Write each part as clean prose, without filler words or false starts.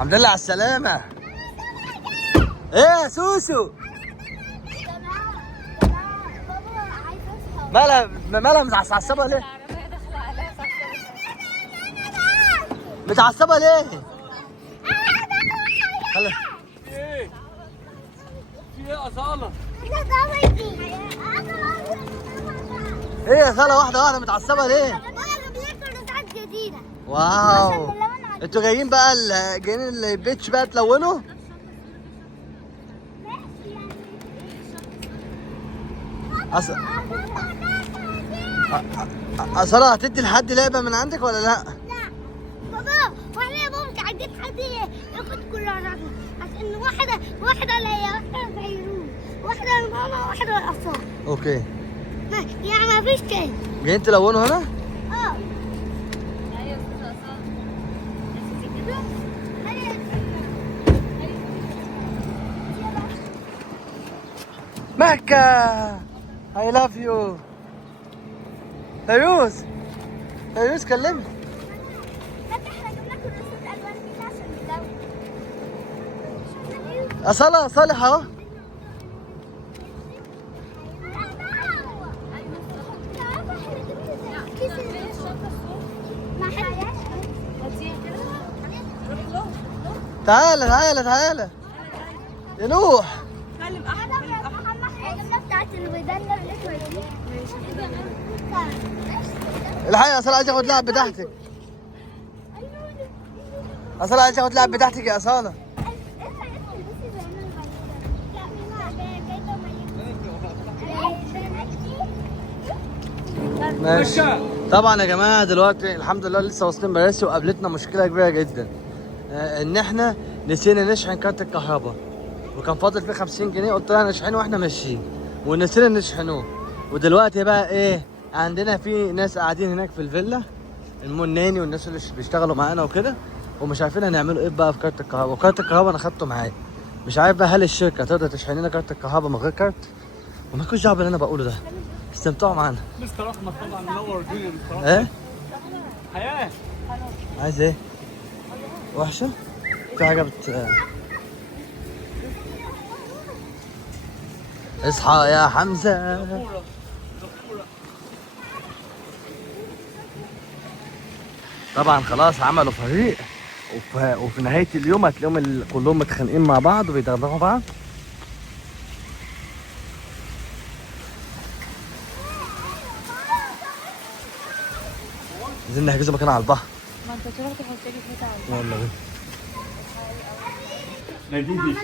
الحمد لله على السلامة. ايه يا سوسو؟ مالها متعصبة ليه؟ متعصبة ليه؟ خلي ايه؟ في ايه أصالة؟ ايه يا خالة واحدة متعصبة ليه؟ واو، انتوا جايين بقى جايين البيتش بقى تلونوا؟ أصالة هتدي لحد لعبة من عندك ولا لا؟ لا بابا، واحنا يا بابا مش عايزين حد ياخد كراراتنا، عشان واحدة ليا، واحدة لفيروز، واحدة لماما، واحدة لأصالة. اوكي. يعني ما فيش تاني. جايين تلونوا هنا؟ اه. مكة I love you. فيروز كلمني. احنا جبنا كراسة الألوان دي عشان نلون. أصالة صالح اهو. تعالى يا نوح. كلم احمد بتاعت الودان الاسود دي. الحقيقة أصالة عايز ياخد لعب بتاعتك. أصالة عايز ياخد لعب بتاعتك يا أصالة. ماشي. طبعا يا جماعة دلوقتي الحمد لله لسه واصلين مراسي وقابلتنا مشكلة كبيرة جدا. إن إحنا نسينا نشحن كارت الكهرباء، وكان فاضل فيه 50 جنيه، قلت لها نشحنه واحنا ماشيين ونسينا نشحنوه. ودلوقتي بقى ايه، عندنا في ناس قاعدين هناك في الفيلا، المناني والناس اللي بيشتغلوا معانا وكده، ومش عارفين هنعملوا ايه بقى في كارت الكهرباء. وكارت الكهرباء انا خدته معايا، مش عارف بقى هل الشركه تقدر تشحن لنا كارت الكهرباء من غير كارت. ومالكوش دعوه باللي انا بقوله ده، استمتعوا معانا. مستر احمد طبعا منور الدنيا. مستر ايه حياه. عايز ايه؟ وحشه؟ في حاجه اصحى يا حمزه. طبعا خلاص عملوا فريق، وفي نهايه اليوم هتلاقيهم كلهم متخانقين مع بعض وبيدغدغوا بعض. عايزين نحجزوا مكان على البحر. ما انت تروح تحط لي فيتا على يلا بينا. نجيبي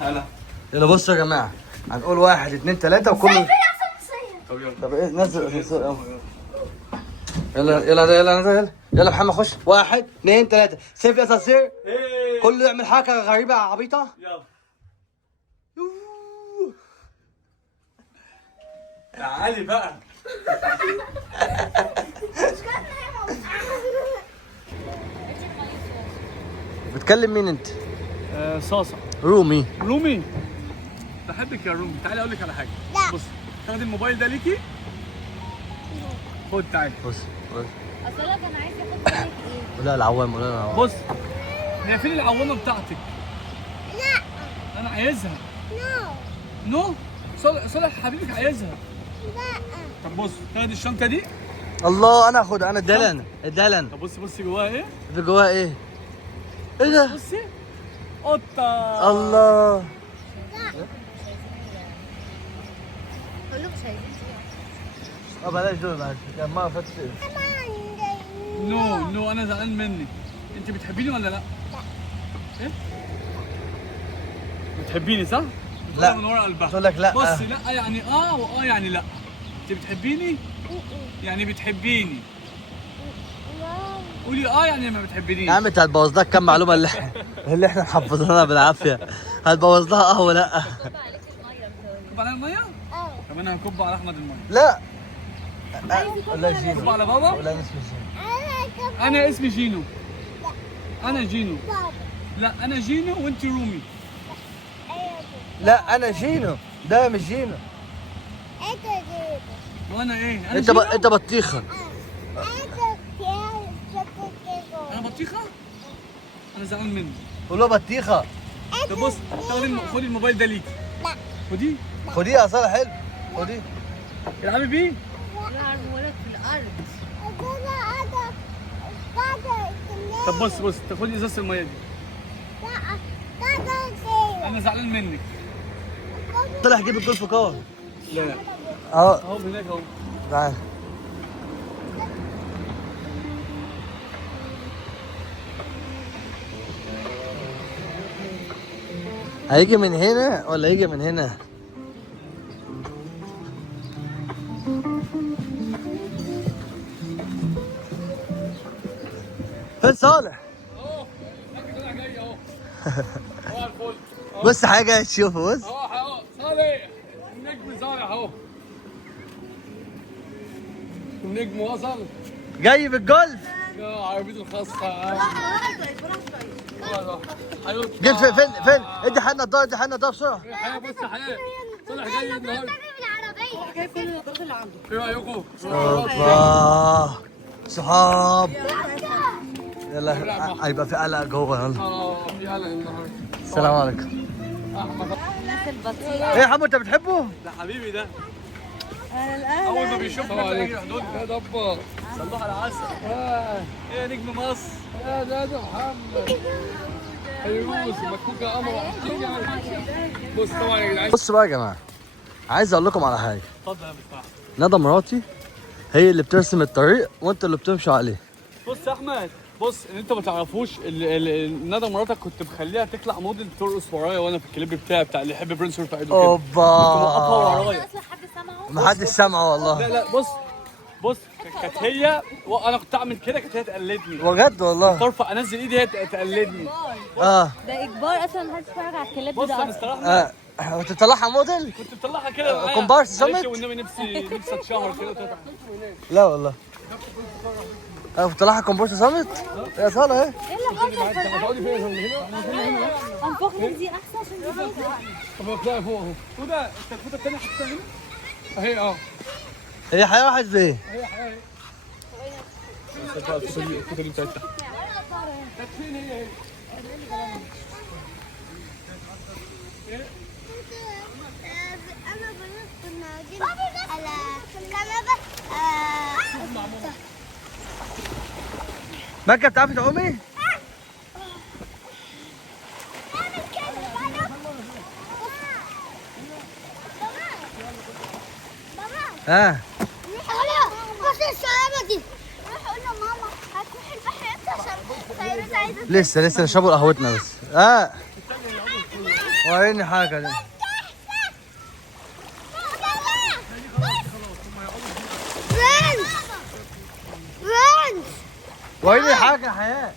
هلا. يلا بصوا يا جماعه، هنقول 1 2 3 وكله. طب يلا. طب ايه نزل الاسانسير. يلا محمد خش. 1 2 3 سيف الاسانسير. كله يعمل حركه غريبه عبيطه. يلا. تعالي بقى. بتكلم مين انت؟ صاصة. رومي. رومي بحبك يا رومي. تعالي اقول لك على حاجه. لا. بص، تاخدي الموبايل ده ليكي. خد تعالي. بص اصل انا كان عايز ياخد منك ايه؟ ولا العوام ولا العوام. بص، هي فين العوامه بتاعتك؟ لا. انا عايزها. نو. صالح حبيبك عايزها. لا. طب بص، تاخدي الشنطه دي. الله انا اخد، انا ادالن. طب بصي جواها ايه؟ في جواها ايه؟ ايه ده؟ بصي قطه. الله. بلاش دول بعد كان ما فتش. نو انا زعلان منك. انت بتحبيني ولا لا؟ لا. ايه؟ بتحبيني صح؟ لا. من ورا قلبها. تقول لك لا. بصي لا يعني واه يعني لا. انت بتحبيني؟ يعني بتحبيني. قولي يعني ما بتحبينيش. يا عم انت هتبوظ لك كم معلومه اللي احنا محفظينها بالعافيه. هتبوظ لها ولا لا؟ كب على الميه؟ طب انا هكب على احمد الميه. لا. ولا جينو. كب على بابا؟ ولا اسمه جينو. انا اسمي جينو. انا جينو. لا انا جينو وانت رومي. لا انا جينو، ده مش جينو. وانا ايه؟ انا انت بطيخه. انا بطيخه؟ انا زعلان منك. قولوا بطيخه. طب بص خدي الموبايل ده ليكي. لا. خديه. خديه يا اصاله حلو. خديه. العبي بيه. لا عارف ولد في الارض. طب بص تاخدي ازازه الميه دي. انا زعلان منك. طلع جيب الجولف كار. لا اهو هناك اهو. تعال. هيجي من هنا ولا يجي من هنا؟ فين صالح؟ اهو طلع جاي اهو. هو الفل. بص حاجة تشوفه بص. اهو صالح النجم صالح اهو. النجم وصل. جاي بالجولف. يا عربيته الخاصة. جيب فين؟ ادي حنا الضوء بسرعة. حياة بص يا حياة. صالح جاي النهارده. جاي كل النقاط اللي عنده. ايه رايكم؟ اوبا صحاب. يلا هيبقى في قلق جوه. يلا في قلق النهارده. السلام عليكم. احمد. الناس البطيئة. ايه يا حمو انت بتحبه؟ ده حبيبي ده. انا الان. اول ما بيشوفنا بيجري حدودنا. يا دبا صباح العسل. ايه يا نجم مصر. يا ده محمد. فيروز مكوكه قمر. بص طبعا يا جدعان. بصوا بقى يا جماعة، عايز اقول لكم على حاجة. اتفضل يا مفتاح. ندى مراتي هي اللي بترسم الطريق وانت اللي بتمشي عليه. بص يا احمد، بص اللي انت ما تعرفوش ندى مراتك كنت مخليها تطلع موديل ترقص ورايا وانا في الكليب بتاعي اللي يحب برنس رفعت كده. كنت موقفها اوبا ورايا. اصلا حد سمعه؟ محدش سامعه والله. لا بص كانت هي وانا كنت اعمل كده كانت هي تقلدني. بجد والله. ترفع انزل ايدي هي تقلدني. اه ده اجبار اصلا محدش يتفرج على الكليب بص ده انا اصلا. الصراحه كنت بتطلعها موديل؟ كنت بطلعها كده معايا. كومبارس صمت؟ قالت لي والنبي نفسي اتشهر كده وتطلع. لا والله. انا بطلعها كومبارس صامت؟ يا صالح ايه؟ ايه اللي حصل؟ طب هتقعدي فين هنا؟ انفخني دي احسن عشان دي بتوقعني. طب اطلعي فوق اهو. وده التلفوته الثانيه حطيتها هنا اهي اه. هي حياة واحد فين؟ هي حقيقي. الفوتة دي بتاعتها. كانت فين هي؟ انا بنط كنا قاعدين على الكنبه. مكة بتعرفي تعومي؟ ها بص الشقاوة دي. روح قول لماما هتروح البحر امتى عشان فيروز عايزة لسه نشربوا قهوتنا بس. وريني حاجة دي. فرنش. وريني حاجة يا حياة.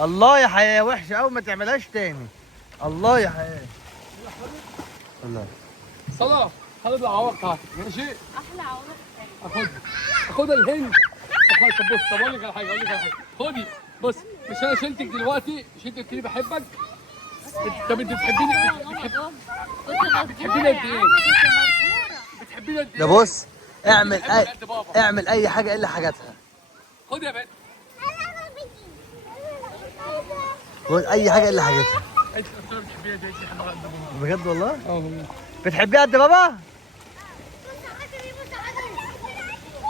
الله يا حياة وحشة أوي ما تعملهاش تاني. الله يا حياة. الله. صلاح خد العوار بتاعتك ماشي؟ احلى عوض. خدها الهند. طب بص اقول لك على حاجه خدي بص مش انا شلتك دلوقتي مش انت قلت لي بحبك. طب انت بتحبيني قد ايه؟ بتحبيني قد ايه؟ ده بص اعمل أي حاجة إلا حاجاتها. خد يا بنت. بص أي حاجة إلا حاجاتها. انت بتحبيني قد ايه؟ بجد والله؟ اه بتحبيها قد بابا؟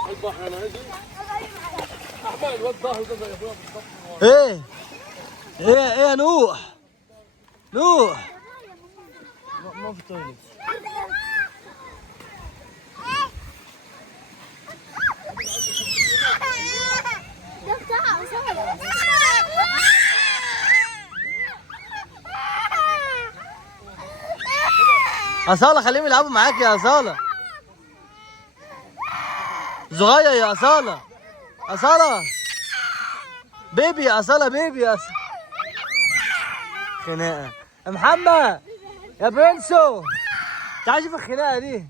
البحر انا عايز احمد الواد ظهره ده زي ابويا بالظبط. ايه يا نوح؟ ما في التويليت. ده بتاع أسامة. أصالة خليهم يلعبوا معاك يا أصالة. صغير يا أصالة بيبي يا أصالة بيبي يا أصالة. خناقة يا محمد يا برنسو. تعال شوف الخناقة دي.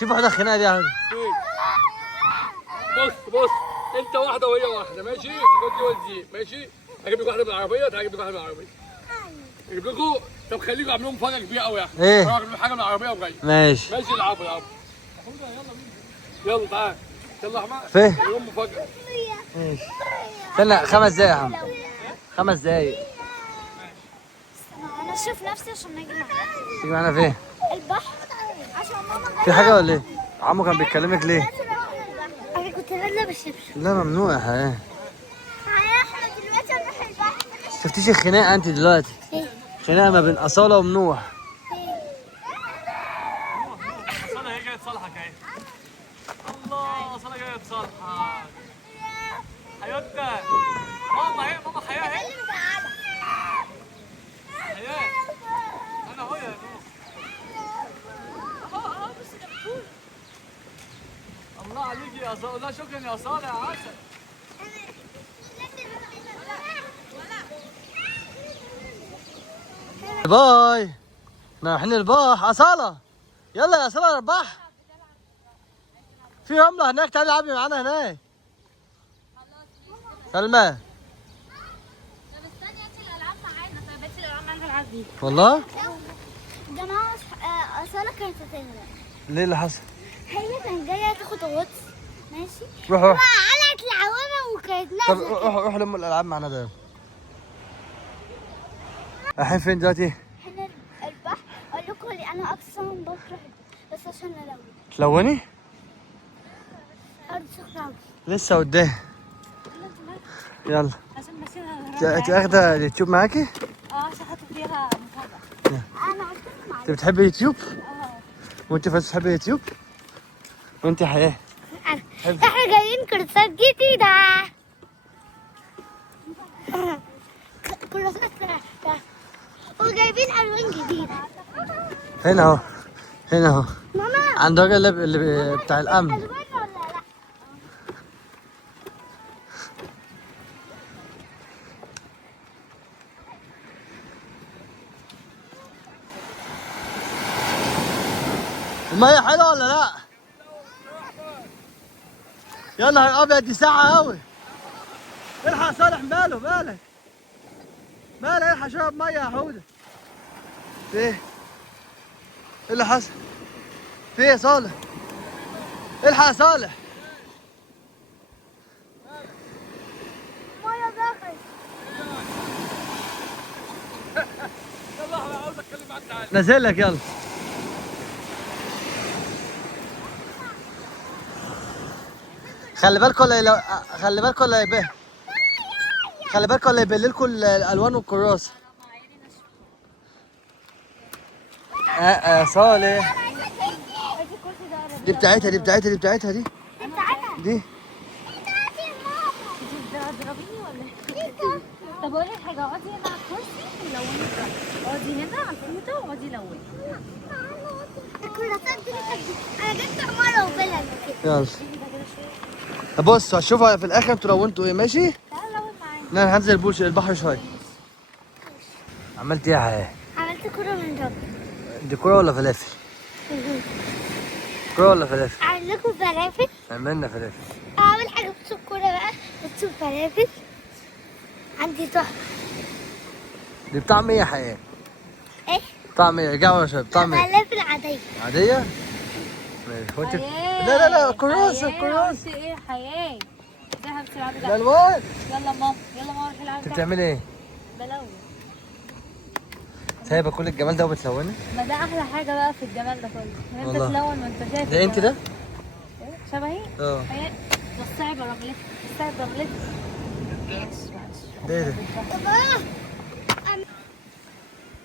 شوف واحدة الخناقة دي يا عم. بص انت واحده وهي واحده ماشي، ودي ودي ماشي. هجيب لك واحده من العربيه، هجيب لك واحده من العربيه. هجيب لكم. طب خليكم اعمل لهم مفاجاه كبيره قوي يا احمد. ايه؟ هروح اجيب حاجه من العربيه وجاي. ماشي. ماشي العبوا. يلا تعال. يلا يا احمد. فين؟ يوم مفاجاه. ماشي. استنى 5 دقايق يا عم. 5 دقايق. انا اشوف نفسي عشان اجي معاك تيجي معانا فين؟ البحر عشان ماما في حاجة ولا ايه؟ عمو كان بيكلمك ليه؟ انا كنت نازله بالشبشب. لا ممنوع يا حياة. احنا دلوقتي هنروح البحر. شفتيش الخناقة انت دلوقتي؟ ايه؟ خناقة ما بين أصالة ومنوح. أصالة هي جاية تصالحك اهي. الله أصالة جاية تصالحك. حياتك. ماما اهي، ماما حياة اهي. حياة. أنا أهو يا نور. الله عليك يا أصالة، لا شكرا يا أصالة يا عسل. باي. احنا رايحين البحر. أصالة يلا يا أصالة البحر. في رملة هناك، تعالي العبي معانا هناك. سلمى. طب استني هاتي الالعاب معانا، طب هاتي الالعاب معانا العب بيها. والله؟ جماعه اصاله كانت هتغرق. ليه اللي حصل؟ هي كانت جايه تاخد غطس ماشي. روح روح. وقعت العوامه وكانت طب نازله. روح لم الألعاب معانا ده. رايحين فين دلوقتي؟ احنا البحر اقول لكم اللي انا اصلا بكره بس عشان نلون تلوني؟ ارض سخنه. لسه قدام. يلا. عشان ماشيين انت واخدة اليوتيوب معاكي؟ عشان حاطط فيها مفاجأة. انا قلت لكم انت بتحبي اليوتيوب؟ اه. وانت فاز بتحبي اليوتيوب؟ وانت حياة؟ احنا جايين كورسات جديده. كورسات وجايبين الوان جديده. هنا اهو. هنا اهو. ماما عند الراجل اللي بتاع الأمن. الوان ولا لا؟ المية حلوة ولا لا؟ يا نهار أبيض دي ساعة أوي. الحق يا صالح مالك؟ مالك الحق شرب مية يا حودة. في إيه؟ إيه اللي حصل؟ في إيه يا صالح؟ الحق يا صالح. ميه دخل. يلا أنا عاوز أتكلم معاك تعالى. نزل لك يلا. خلي بالكم خلي بالكم ولا يبه. خلي بالكم ولا يبل لكم الالوان والكراسه. صالح. دي بتاعتها دي بتاعتها. دي. تضربيني ولا ايه؟ طب اقول لك حاجه، اقعدي هنا على الكرسي ولوني بقى. اقعدي هنا على الفوطه واقعدي لوني. الكورسات دي انا جبت عماره وبلد كده. يلا. بص هشوفها في الاخر انتوا لونتوا ايه ماشي؟ تعالى لون معايا. لا انا هنزل البحر شويه. عملت ايه يا حياه؟ عملت كوره من رب. دي كوره ولا فلافل؟ كوره ولا فلافل؟ اعمل لكم فلافل. عملنا فلافل. اول حاجه بتصب كوره بقى بتصب فلافل. عندي تحفه. دي بطعم ايه يا حياه؟ ايه؟ طعم ايه؟ رجع ولا شباب؟ طعم ايه؟ فلافل عاديه. عاديه؟ ماشي. وانت حياة. لا كراسه حياة، كراسه. قلت ايه حياة؟ ازي يا حبيبتي العبي ده؟ الالوان. يلا ماما، يلا ماما روحي العبي انت ده. بتعملي ايه؟ بلون. سايبه كل الجمال ده وبتلوني؟ ما ده احلى حاجه بقى في الجمال ده كله، ان انت والله. تلون وانت شايف ده انت ده؟ إيه؟ شبهي؟ اه. حياة. وسعي برملتك، وسعي برملتك. معلش معلش. ده ايه ده؟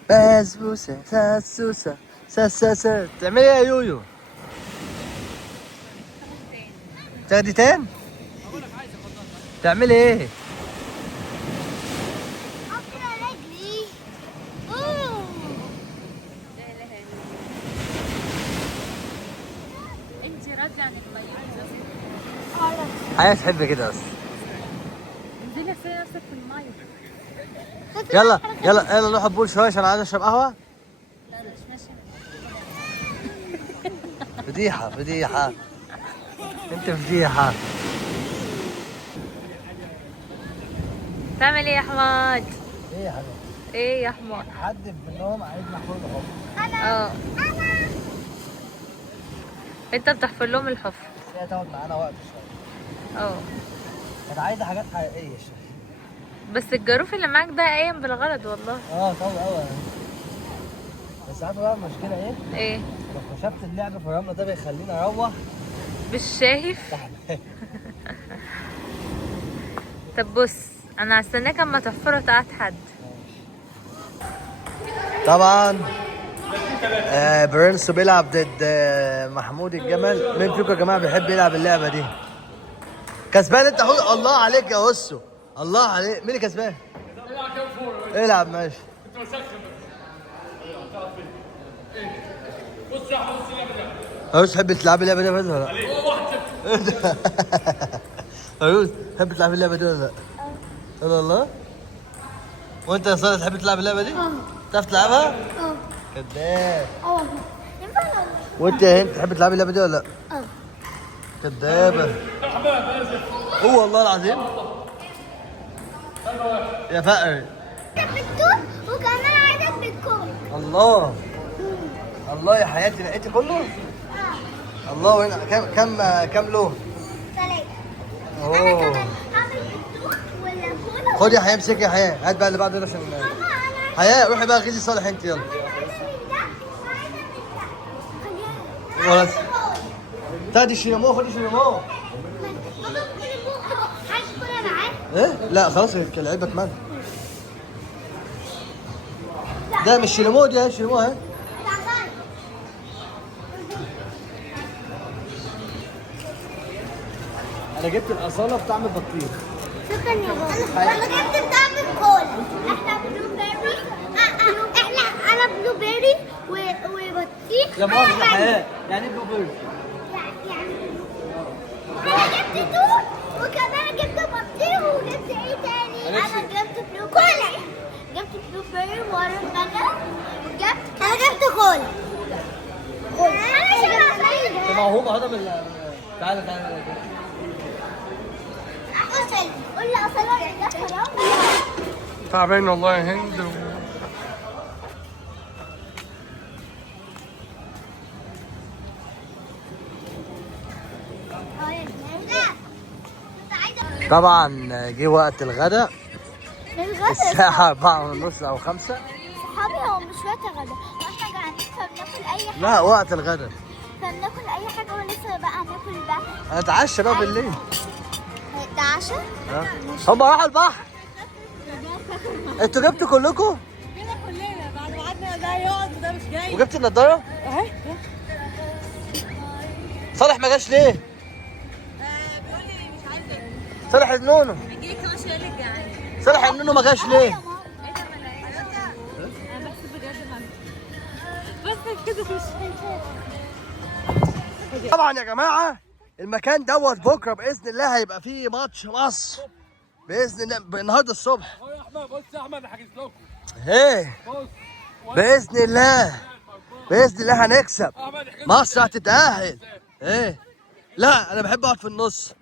بابا بسبوسه ساسوسه ساساسه. بتعملي ايه يا يويو؟ تاخدي تاني؟ تعملي ايه؟ اقرا رجلي. اوه انت راضيه عن الميه. خلاص. حياة تحب كده اصلا. انزلي اغسلي نفسك في الميه. يلا نروح البول شويه عشان عايز اشرب قهوه. لا مش ماشيه. فضيحه. انت فضيحه. تعمل ايه يا حماد؟ ايه يا حبيبي؟ ايه يا حماد؟ حد منهم عايز محفوظ اهو. اه انت بتحفر لهم الحفر. هي تاخد معانا وقت شويه. اه كانت عايزه حاجات حقيقيه شويه. بس الجاروف اللي معاك ده قايم بالغلط والله. قوي قوي. بس عارفه بقى المشكله ايه؟ ايه؟ لو اكتشفت اللعب في الرمله ده بيخليني اروح مش شايف؟ تعبان. طب بص انا هستناك اما تحفر وتقعد حد. طبعا برنسو بيلعب ضد محمود الجمل. مين فيكم يا جماعه بيحب يلعب اللعبه دي؟ كسبان انت حوت. الله عليك يا اسو، الله عليك. مين اللي كسبان؟ العب ماشي. عروس تحب تلعب اللعبه دي ولا لا؟ عروس تحب تلعب اللعبه دي ولا لا؟ لا والله. وانت يا صالح تحب تلعب اللعبه دي؟ تعرف تلعبها؟ كداب. والله ينفع ولا؟ وانت يا هند تحب تلعبي اللعبه دي ولا لا؟ كدابه. هو والله العظيم يا فقر. بالطول وكمان عايزك بالكون. الله الله يا حياتي، لقيتي كله؟ الله. وين كم لون؟ 3. انا اوه. كمان هعمل بالطول والكون. خد يا حياه، امسكي يا حياه. هات بقى اللي بعده ده عشان حياه. روحي بقى غيزي صالح انت يلا. خلاص. تاخدي الشينامو. خدي الشينامو. ايه؟ لا خلاص العلبه كمان. ده مش شينامو، دي اهي الشينامو اهي. انا جبت الاصاله بطعم البطيخ. شكرا يا بابا. انا جبت بتاع الكول. احنا بلو بيري. انا بلو بيري وبطيخ. لا مؤاخذة يا حياه، يعني ايه بلو بيرد؟ انا جبت توت وكمان جبت بطيخ وجبت ايه تاني؟ انا جبت بلو كولا. جبت بلو بيري وورا انا جبت كولا. انا شبه طب ما هو هذا تعالى تعالى. أصل قول لي أصل أنا جبت حرام. تعبان والله يا هند. طبعا جه وقت الغداء الساعة 4:30 أو 5. صحابي هو مش وقت غدا واحنا جعانين فبناكل أي حاجة. لا وقت الغداء. فبناكل أي حاجة ولسه بقى هناكل بقى. هنتعشى بقى بالليل. ده عشاء؟ هم راحوا البحر. انتوا جبتوا كلكم؟ كده كلنا بعد ما قعدنا ده يقعد وده مش جاي. وجبت النضارة؟ اهي صالح ما جاش ليه؟ بيقول لي مش عايز اكل. صالح النونو. هيجي لك كمان شويه لك جعان. صالح النونو ما جاش ليه؟ ايه ده انا بس بجد بس كده مش طبعا يا جماعة المكان دوت بكرة بإذن الله هيبقى فيه ماتش مصر بإذن الله النهارده الصبح. يا احمد بص يا احمد انا حكيت لكم. ايه بص بإذن الله بإذن الله هنكسب. احمد حكيت مصر هتتأهل. ايه لا انا بحب اقعد في النص.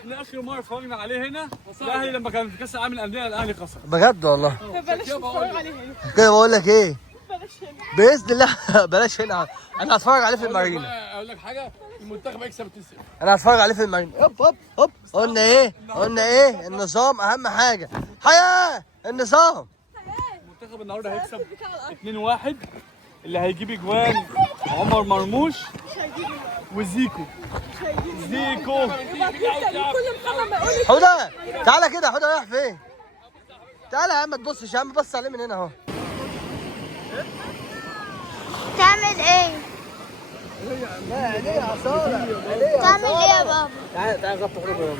احنا اخر مره اتفرجنا عليه هنا الاهلي لما كان في كاس العالم للانديه الاهلي خسر. بجد والله. بلاش نتفرج عليه هنا. كده بقول لك ايه، بلاش هنا. باذن الله بلاش هنا. انا هتفرج عليه في المارينا. اقول لك حاجه، المنتخب هيكسب 2-0. انا هتفرج عليه في المارينا. هوب هوب هوب. قلنا ايه النظام اهم حاجه. حياه النظام. المنتخب النهارده هيكسب 2-1. اللي هيجيب اجوان عمر مرموش وزيكو. زيكو حوده تعالى كده. حوده رايح فين؟ تعالى يا عم ما تبصش يا عم، بص عليه من هنا اهو. تعمل إيه؟ تعمل إيه يا بابا؟ تعالى غطي حوده.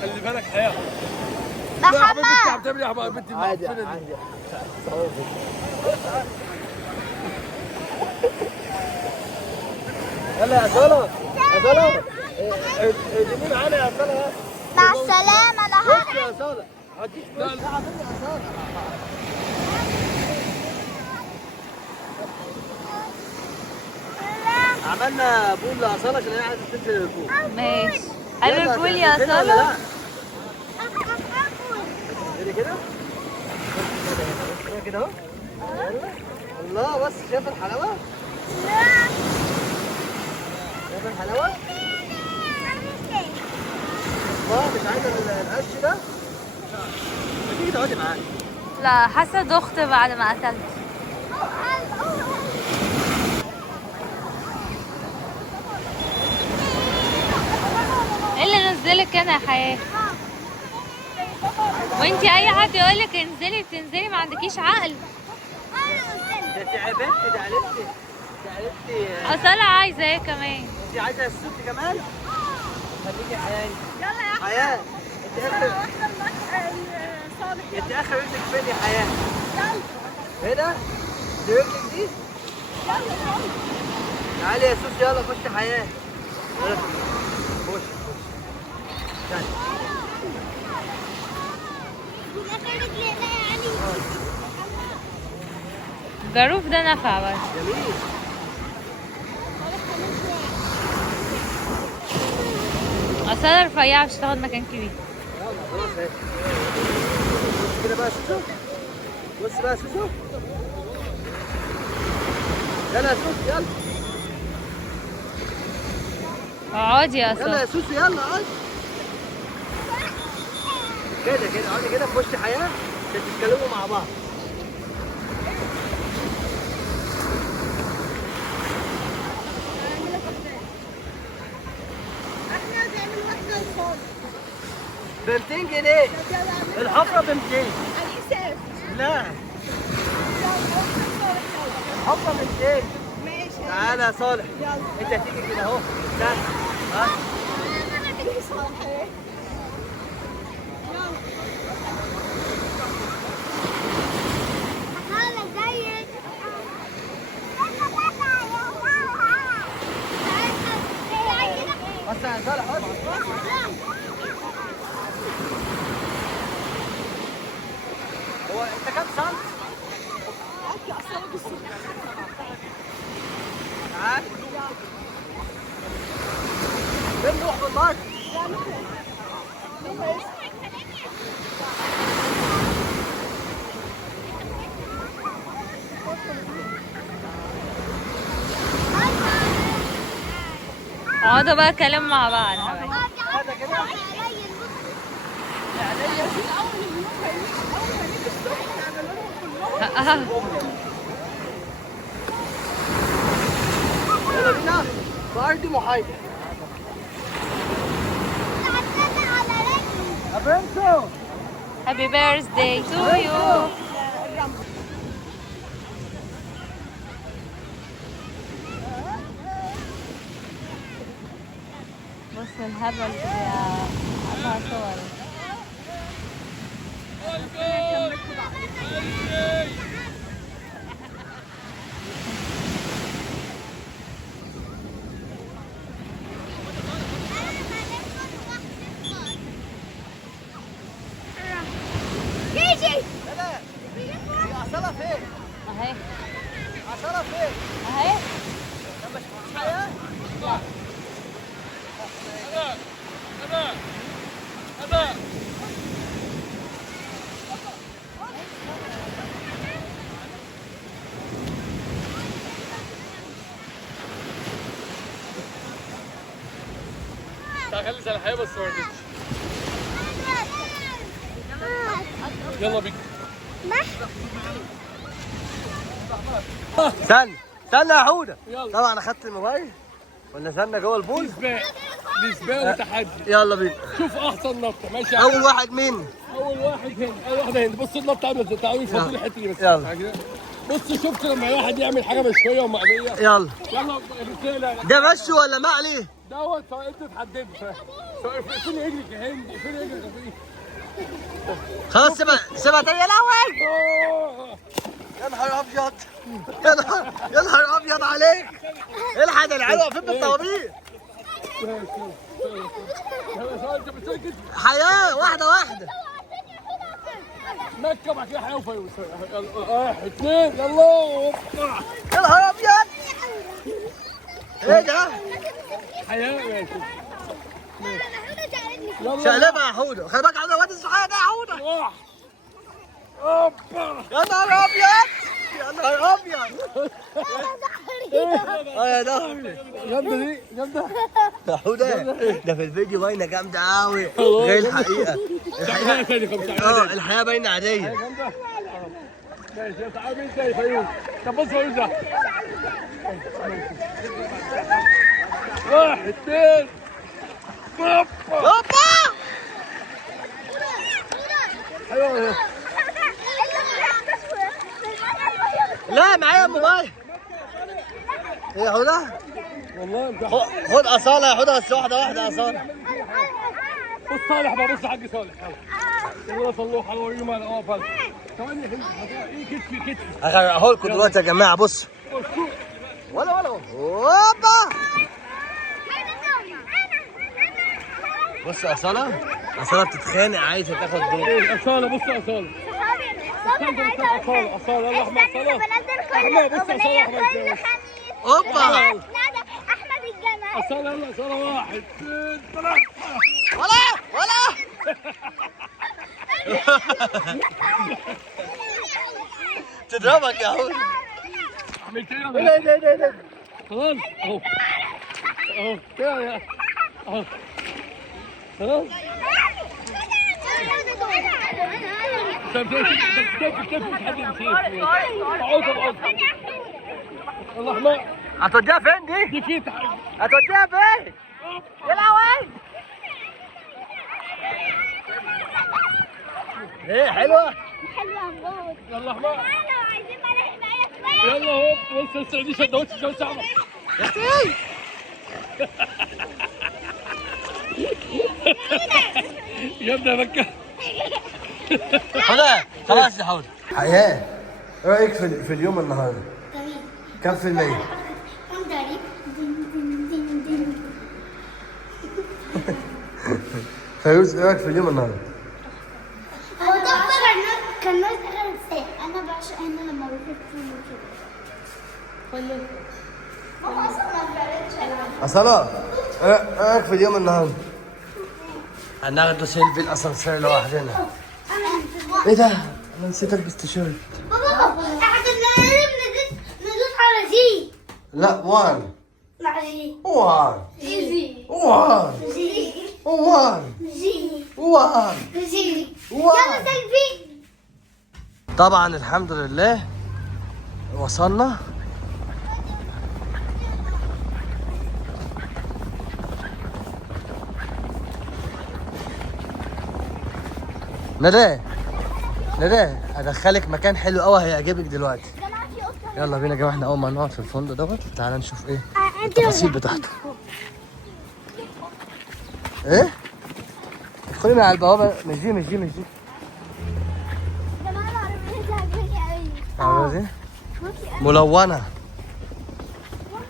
خلي بالك حياه. محمد بتعمل ايه يا حبيبي بنتي؟ عادي يلا يا صلاح يا صلاح اديني معانا يا صلاح. مع السلامة. أنا بص يا صلاح هديك عملنا بول لأصالة عشان هي عايزة تنزل البول. ماشي. قالوا البول يا صالح. كده بص كده اهو. يلا الله، بص شايف الحلاوه؟ لا. شايف الحلاوه؟ الله مش عايزه القش ده؟ ما تيجي تقعدي معايا. لا حاسه دخت بعد ما اكلت. ايه اللي نزلك هنا يا حياه؟ وانتي اي حد يقولك انزلي بتنزلي، ما عندكيش عقل. ده تعبتي، ده قلبتي، ده قلبتي. اصل انا عايزه ايه كمان؟ انت عايزه السوسي كمان؟ خليكي حياه. يلا يا حياه انت اخر صالح. انت اخر رجلك فين يا حياه؟ يلا هنا؟ دي رجلك دي؟ يلا. تعالي يا سوسي يلا خش حياه. يلا خش. تعالي. اخر رجلي هنا يا علي. الجاروف ده نفع بس. جميل. اصل انا رفيعه مش تاخد مكان كبير. يلا خلاص ماشي. بص كده بقى يا سوسو. بص بقى يا سوسو. يلا يا سوسو يلا. اقعدي يا يلا يا صاحبي. سوسو يلا اقعد. كده اقعدي كده في وش حياه عشان تتكلموا مع بعض. احنا بنعمل واحده الفاضي. ب 200 جنيه. الحفرة ب 200. علي لا. الحفرة ب 200. ماشي. تعالى يا صالح. يلا. انت هتيجي كده اهو. استنى. ها؟ انا هتيجي صالح. بس يا صالح بس. هو انت كام سنت؟ تعال. فين نروح بالمرة؟ اقعدوا بقى اتكلموا مع بعض حبايبي. هذا كده. يلا بينا. بارتي محايدة. يا بنتو. Happy birthday to you. بص الهبل بتاع صور. يجي. لا هي أصلها فين؟ اهي أصلها فين؟ اهي. لما شفتش حياة؟ خلي زي الحياه بس ما رضيتش. يلا بيك. استنى استنى يا حودة. يلا. طبعا أخدت الموبايل ونزلنا جوه البول. دي سباق وتحدي. يلا بينا. شوف احسن نطه ماشي. أول واحد مين؟ اول واحد هنا، اول واحده هنا. بص النطه عامله ازاي. تعالوا يفضلوا الحته دي بس. يلا. كده. بص شفت لما واحد يعمل حاجه مشويه ومقليه. يلا. يلا الرجاله ده مشي ولا مقلي؟ دوت انت تحدد. فين رجلك يا هند؟ فين رجلك يا فين؟ خلاص سيبها تاني. يا لهوي. آه. يا نهار أبيض. يا نهار أبيض عليك. الحق ده العيال واقفين بالطوابير. حياة واحدة واحدة. مكة بعد كده حياة وفيروز. واحد اثنين يلا. يا نهار أبيض. إيه ده؟ حياة ماشي. يلا. شقلبها يا حودة. خلي بالك على الواد الصغير ده يا حودة. واحد اوبا يا نهار ابيض، يا نهار ابيض. يا ظهري. جامده دي جامده. يا حوده ده في الفيديو باينه جامده قوي غير الحقيقه. الحقيقه ثاني 5 الحقيقه باينه عاديه. جامده. ماشي يا تعال مين تاني فيوز. طب بص فيوز ده. 1 2 اوبا اوبا. ايوه لا معايا الموبايل. ايه يا حوده؟ والله انت خد اصاله يا حوده، بس واحده واحده اصاله. بص صالح بقى، بص حاج صالح يلا صلوح على وريهم على فل. ثواني يا حبيبي ايه كتفي كتفي هغرقه لكم دلوقتي يا جماعه. بصوا ولا هوبا. بص اصاله، اصاله بتتخانق عايزه تاخد دور. ايه اصاله. بص اصاله اصاله يلا احمد صلاح. احمد بص اصاله احمد اوبا. احمد الجمال. اصاله يلا اصاله 1 2 3 ولا تضربك يا حوده. عملت ايه ده خلاص اهو اهو كده يا اهو خلاص. الله احمد هتوديها فين دي؟ دي فيت هتوديها فين؟ يا لهوي. ايه حلوه؟ حلوة موت. يلا احمد احنا عايزين معايا يلا اهو بص لسه دي سندوتش جو صعبه يا اختي. يا ابني يا مكه. حوده خلاص يا حوده. حياه، ايه رايك في اليوم النهارده؟ جميل. كم في المية؟ كم تقريبا؟ دين دين. فيروز ايه رايك في اليوم النهارده؟ هو ده كان ناس غير ساعة. انا بعشق انا لما بروح الفيلم كده. هو اصلا ما فرقتش. أصالة ايه رايك في اليوم النهارده؟ هناخده سيلفي الاسانسير لوحدنا. ايه ده؟ انا نسيت البس تيشيرت. بابا احنا لازم ندوس على جي. لا 1 مع جي. 1 جي 1 جي 1 جي 1. جي. واو. يلا سيلفي. طبعا الحمد لله وصلنا. ندى ادخلك مكان حلو قوي هيعجبك دلوقتي. يلا بينا يا جماعه، احنا اول ما نقعد في الفندق دوت تعالى نشوف ايه التفاصيل بتاعته. ايه؟ ادخلي من على البوابه. مش دي عارفة دي؟ ملونة.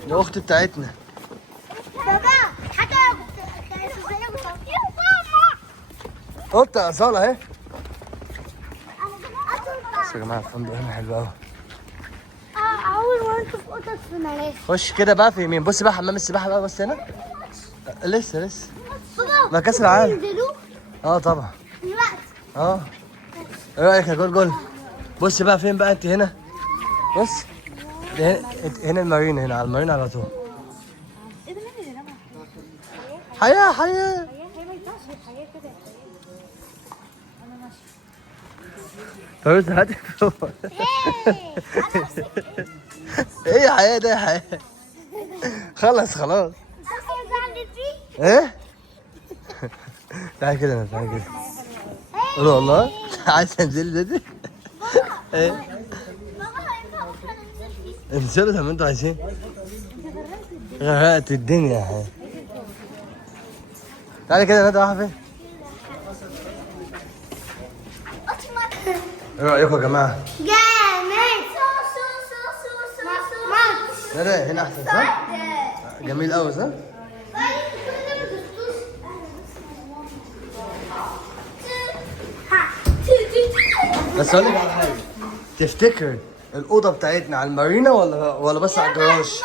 دي اخت بتاعتنا. بابا حتى لو كانت الزينة بتطير ماما. قلت اصاله اهي. أنا بس يا جماعه الفندق هنا حلو قوي. أول مرة أشوف قطط في ملاهي. خش كده بقى في يمين. بص بقى حمام السباحه بقى. بص هنا لسه بابا ما كاس العالم. ينزلوا اه طبعا. دلوقتي. اه ايه رايك يا جول؟ بص بقى فين بقى انت هنا. بص ده هنا المارينا، هنا على المارينا على طول. ايه ده مين اللي رمى حياه الحياة؟ هي ما ينفعش الحياة كده. انا ماشية. فوز هاتي. ايه يا حياه ده يا حياه. خلاص ايه. تعالى كده انا تعالى كده. قول والله عايز تنزل دي. ايه بابا هينفع بكرة ننزل فيه؟ انزلوا زي ما انتوا عايزين. غرقت الدنيا يا حياه. تعالى كده ندى واحده فين. ايه رايكم يا جماعه؟ جامد. ندى هنا احسن صح؟ جميل قوي صح؟ بس اقول لك على حاجه. تفتكر الاوضه بتاعتنا على المارينا ولا بس على الجراج؟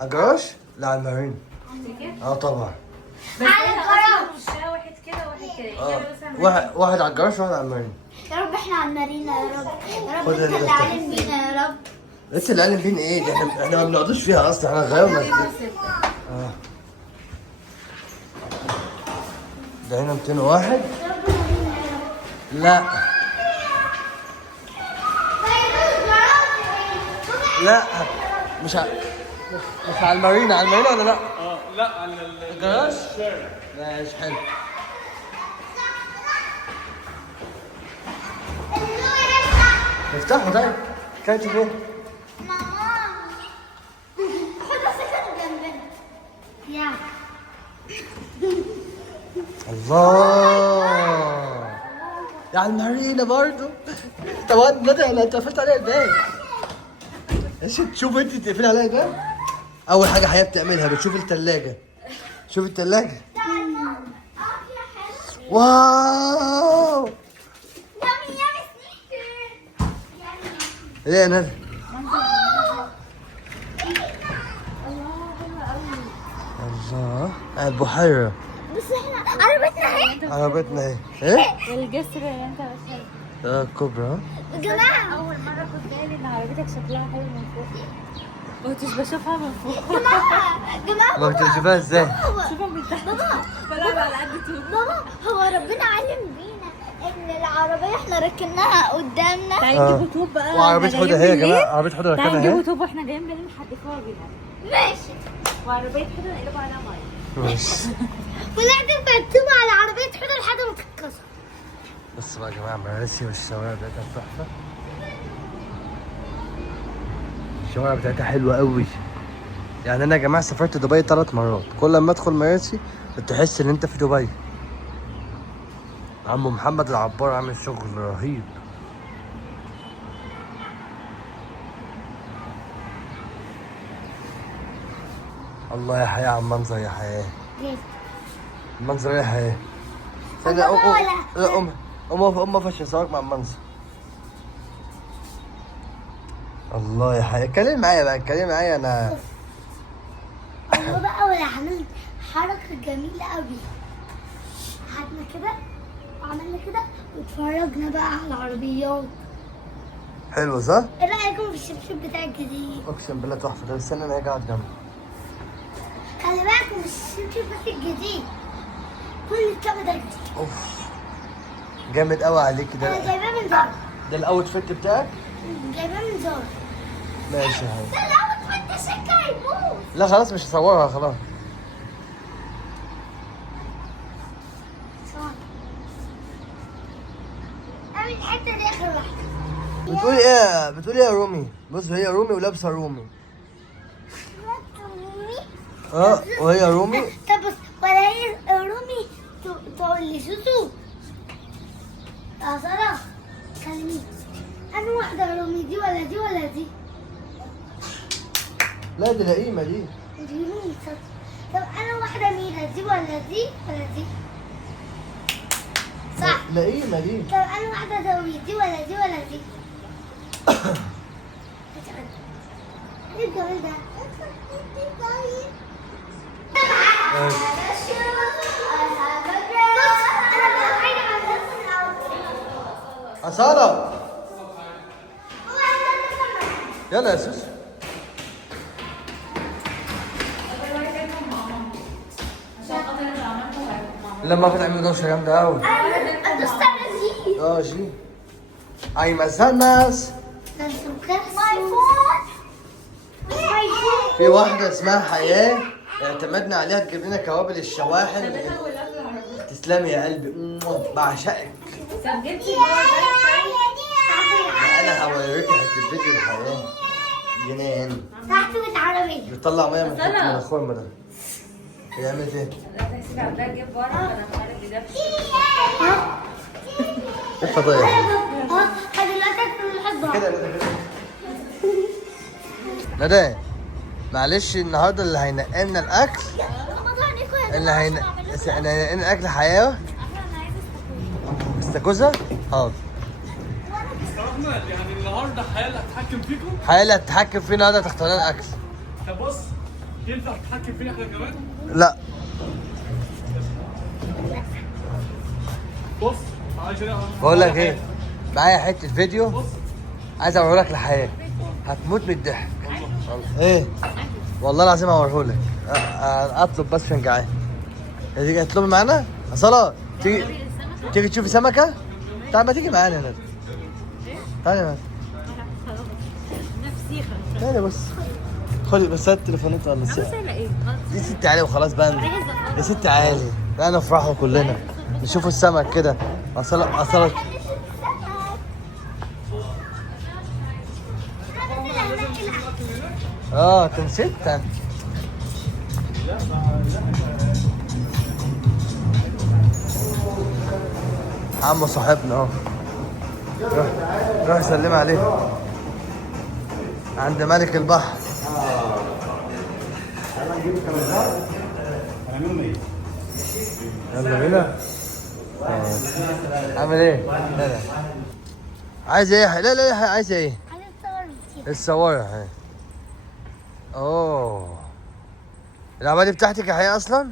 على الجراج؟ لا على المارينا. اه طبعا. على الجراج. واحد كده واحد كده. اه واحد على الجراج وواحد على المارينا. يا رب احنا على المارينا يا رب. يا رب خد انت اللي الدفتر. عالم بينا يا رب. انت اللي علم بين ايه؟ ده احنا ما بنقعدوش فيها اصلا، احنا غيرنا ده هنا 201. لا لا مش على المارينا، على المارينا ولا لا؟ لا على الجراج؟ الشارع. ماشي حلو. افتحوا طيب. كانت فين؟ ماما خد سكن جنبنا. يا الله يا على المارينا برضو. طبعا ندى انت قفلت عليها الباب. ايش تشوف انت تقفل عليها الباب؟ اول حاجه حياه بتعملها بتشوف الثلاجه. شوف الثلاجه. واو يامي يامي سنيكر. ايه يا ندى؟ الله البحيره. بس احنا عربتنا اهي. عربتنا ايه؟ ايه؟ الجسر اللي انت بس كبرى. يا جماعة اول مره خد بالي ان عربيتك شكلها حلو من فوق. ما كنتش بشوفها من فوق. جماعة ما كنت بتشوفها ازاي؟ بشوفها من تحت. بلعب على قد طول. بابا هو ربنا علم بينا ان العربية احنا ركناها قدامنا. تعالي نجيبوا طوب بقى. وعربية احنا حدى جايين اهي يا بالليل. جماعة، عربية حدى تعالي ركبها نجيبوا اهي. طوب واحنا جايين بالليل نحدفوها بيها. ماشي. وعربية كده نقلبوا عليها ميه. ماشي. ونعمل مكتوب على عربية حدى لحد ما تتكسر. بصوا بقى يا جماعة مراسي والشوارع بتاعتها تحفة. الشوارع بتاعتها حلوة قوي. يعني أنا يا جماعة سافرت دبي 3 مرات، كل ما أدخل مراسي تحس إن أنت في دبي. عمو محمد العبار عامل شغل رهيب. الله يا حياة على المنظر يا حياة. المنظر يا حياة. لا أم فش صورك مع المنظر. الله يا حياة. اتكلم معايا بقى، اتكلم معايا أنا. هو بقى ولا عملت حركة جميلة قوي. قعدنا كده وعملنا كده واتفرجنا بقى على العربيات. حلو صح؟ ايه رأيكم في الشبشب بتاع الجديد؟ اقسم بالله تحفه. ده استنى انا اجي اقعد جنبه. خلي بالكم مش الشبشب بس الجديد، كل الكلام ده جديد. اوف جامد قوي عليك انا ده. جايباه من زار. ده الاوتفيت بتاعك؟ جايباه من زار. ماشي يا حبيبي. ده الاول كنت شكا هيبوظ. لا خلاص مش هصورها خلاص. اعمل الحتة دي اخر واحدة. بتقولي ايه؟ بتقولي ايه يا رومي؟ بص هي رومي ولابسه رومي. وهي رومي. طب بص ولا هي رومي تقول لي سوسو. يا سارة كلميني. أنا واحدة رومي دي ولا دي ولا دي؟ لا دي لئيمه دي. دي مين؟ طب أنا واحدة مينا دي ولا دي ولا دي؟ صح. لئيمه دي. طب أنا واحدة دوي دي ولا دي ولا دي؟ ايه الجمال ده؟ أصالة يلا يا سوس. لما بتعمل دوشة جامدة أوي. جي أي مسنس. في واحدة اسمها حياة اعتمدنا عليها تجيب لنا كوابل الشواحن. تسلمي يا قلبي، بعشقك. طب جبتي انا هوريك حته فيديو الحياه جنان. تحت العربية بيطلع ميه من حته من الخرم ده. بيعمل ايه؟ لا تحسبي عبال اجيب بره انا عارف ده. ايه الفضايح دلوقتي كده ندى؟ معلش النهارده اللي هينقي لنا الاكل، اللي هينقي لنا الاكل حياه استاكوزا. حاضر. احنا يعني النهارده حياه اللي هتتحكم فيكم. حياه اللي هتتحكم فينا النهارده تختار لنا الاكل. طب بص ينفع تتحكم فينا احنا كمان؟ لا بص عشان بقول لك ايه، معايا حته فيديو عايز اوريه لك الحياه، هتموت من الضحك. ايه والله العظيم هوريهولك. اطلب بس عشان جعان. تيجي تطلبي معانا؟ صلاة تيجي تشوفي سمكة؟ تعال ما تيجي معانا هنا. تعالي معانا. تعالي بس. خدي بس هات التليفونات ولا يا ستي عالي وخلاص بقى. يا ستي عالي. تعالى نفرحوا كلنا. نشوفوا السمك كده. أصلا انت نسيت. عمو صاحبنا اهو. روح سلم عليه عند ملك البحر. يلا بينا. عامل ايه؟ لا عايز ايه؟ لا عايز ايه؟ الصورة اهي. اوه العمال دي بتاعتك يا حقيقة اصلا؟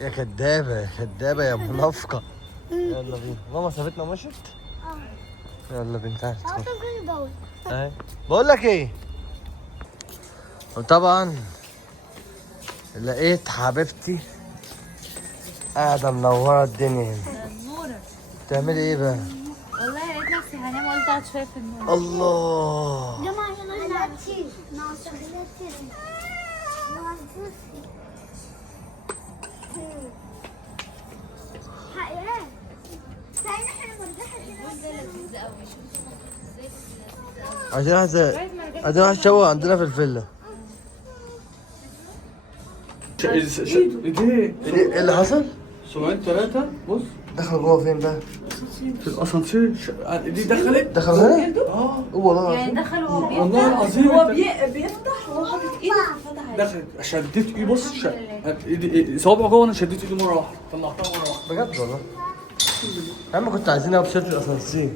يا كدابة يا كدابة يا منافقة. يلا بينا. ماما سابتنا ومشت؟ يلا بينا تعالى. اهي بقول لك ايه، وطبعا لقيت حبيبتي قاعدة منورة الدنيا هنا. نورة بتعملي ايه بقى؟ والله لقيت نفسي هنام قلت اقعد شوية في النور. الله عايزين واحد شوق عندنا في الفيلا. ايه اللي حصل؟ سمعين ثلاثة بص دخل جوه فين بقى؟ في الاسانسير دي دخلت دخل هنا؟ والله يعني دخل وهو بيفتح. والله العظيم هو بيفتح وهو حاطط ايده فتح. دخلت شديت ايدي بص ايدي صوابعه جوه، انا شديت ايدي مرة واحدة طلعتها مرة واحدة بجد والله. يا عم كنت عايزين ابو سيلفي الاسانسير.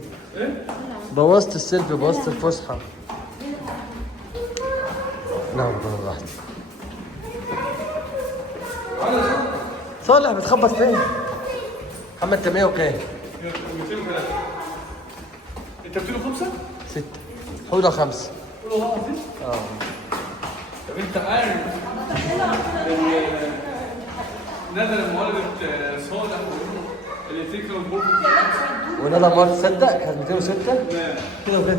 بوظت السيلفي بوظت الفسحه. لا ربنا براحتك. صالح بتخبط فين؟ محمد انت 100 وكام؟ 203. انت 205؟ 6 حوله 5. والله العظيم؟ طب انت عارف نزل مولدة صالح اللي فكرة البوك وندى مرة تصدق كانت 206 كده وكده.